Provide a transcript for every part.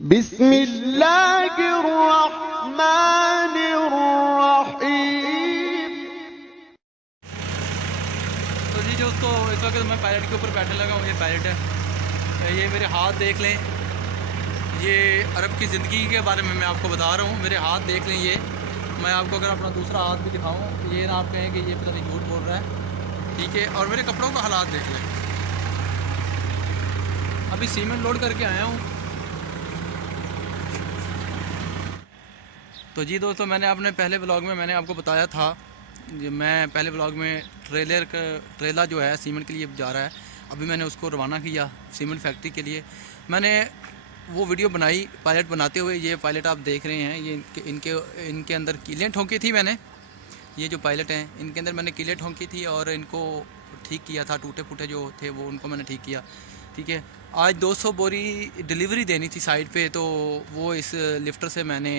बिस्मिल्लाहिर्रहमानिर्रहीम। तो जी दोस्तों, इस वक्त मैं पायलट के ऊपर बैठने लगा हूँ। ये पायलट है, ये मेरे हाथ देख लें। ये अरब की ज़िंदगी के बारे में मैं आपको बता रहा हूँ। मेरे हाथ देख लें। ये मैं आपको अगर अपना दूसरा हाथ भी दिखाऊँ, ये ना आप कहें कि ये पता नहीं झूठ बोल रहा है, ठीक है। और मेरे कपड़ों का हालात देख लें। अभी सीमेंट लोड करके आया हूँ। तो जी दोस्तों, मैंने अपने पहले ब्लॉग में मैंने आपको बताया था, मैं पहले ब्लॉग में ट्रेला जो है सीमेंट के लिए जा रहा है। अभी मैंने उसको रवाना किया सीमेंट फैक्ट्री के लिए। मैंने वो वीडियो बनाई पायलट बनाते हुए। ये पायलट आप देख रहे हैं, ये इनके इनके अंदर कीलें ठोंकी थी मैंने। ये जो पायलट हैं, इनके अंदर मैंने कीलें ठोंकी थी और इनको ठीक किया था। टूटे फूटे जो थे वो उनको मैंने ठीक किया, ठीक है। आज 200 बोरी डिलीवरी देनी थी साइड पे, तो वो इस लिफ्टर से मैंने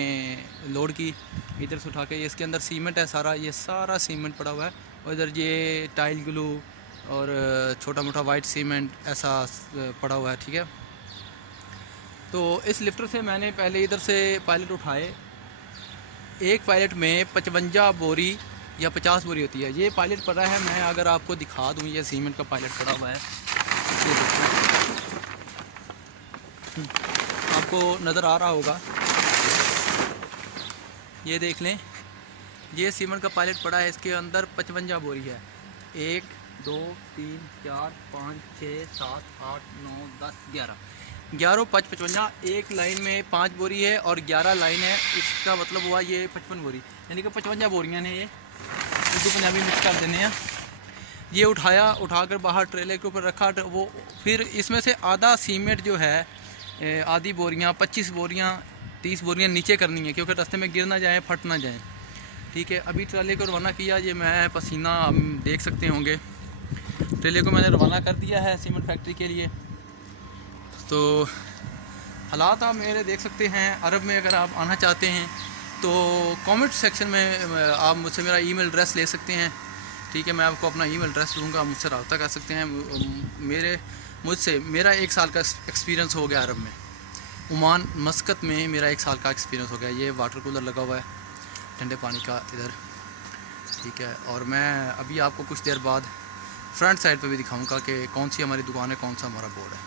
लोड की इधर से उठा के। इसके अंदर सीमेंट है सारा, ये सारा सीमेंट पड़ा हुआ है। और इधर ये टाइल ग्लू और छोटा मोटा वाइट सीमेंट ऐसा पड़ा हुआ है, ठीक है। तो इस लिफ्टर से मैंने पहले इधर से पायलट उठाए। एक पायलट में 55 बोरी या 50 बोरी होती है। ये पायलट पड़ा है, मैं अगर आपको दिखा दूँ, ये सीमेंट का पायलट पड़ा हुआ है। ये देखो, आपको नज़र आ रहा होगा, ये देख लें। ये सीमेंट का पायलट पड़ा है, इसके अंदर 55 बोरी है। 1 2 3 4 5 6 7 8 9 10 11 11 5 55। एक लाइन में 5 बोरी है और 11 लाइन है। इसका मतलब हुआ ये 55 बोरी, यानी कि 55 बोरियाँ ने। ये उर्दू पंजाबी मिक्स कर देने हैं। ये उठाया, उठाकर बाहर ट्रेलर के ऊपर रखा। वो फिर इसमें से आधा सीमेंट जो है, आधी बोरियाँ 25 बोरियाँ 30 बोरियाँ नीचे करनी है, क्योंकि रास्ते में गिर ना जाए, फट ना जाए, ठीक है। अभी ट्रेले को रवाना किया। ये मैं पसीना देख सकते होंगे। ट्रेले को मैंने रवाना कर दिया है सीमेंट फैक्ट्री के लिए। तो हालात आप मेरे देख सकते हैं। अरब में अगर आप आना चाहते हैं तो कमेंट सेक्शन में आप मुझसे मेरा ईमेल एड्रेस ले सकते हैं, ठीक है। मैं आपको अपना ईमेल एड्रेस दूंगा, आप मुझसे रब्ता कर सकते हैं। मेरा 1 साल का एक्सपीरियंस हो गया अरब में। ओमान मस्कत में मेरा 1 साल का एक्सपीरियंस हो गया। ये वाटर कूलर लगा हुआ है ठंडे पानी का इधर, ठीक है। और मैं अभी आपको कुछ देर बाद फ्रंट साइड पे भी दिखाऊंगा कि कौन सी हमारी दुकान है, कौन सा हमारा बोर्ड है।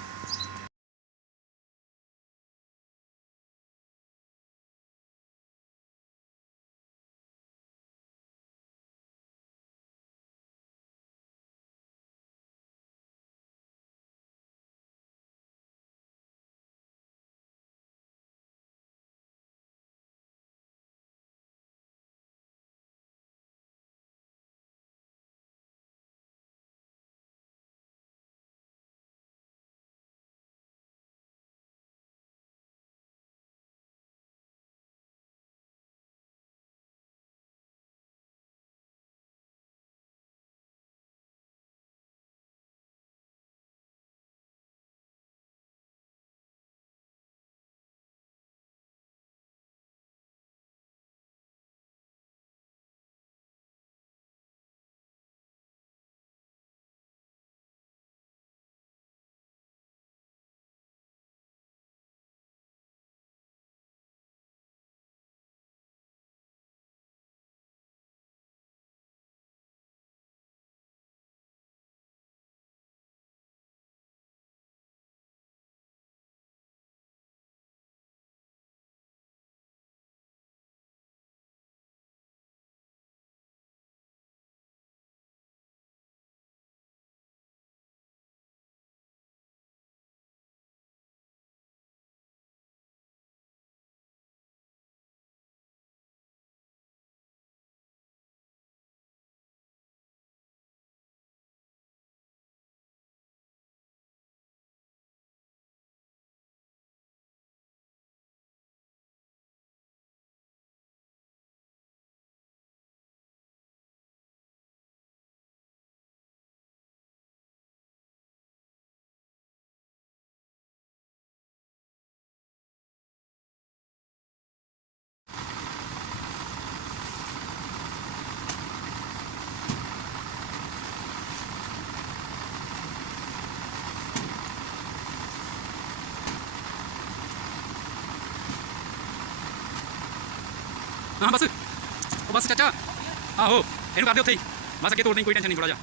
हाँ बस चाचा आहो इन कर दे उत्थे ही बस अगे तोड़ नहीं कोई टेंशन नहीं थोड़ा जा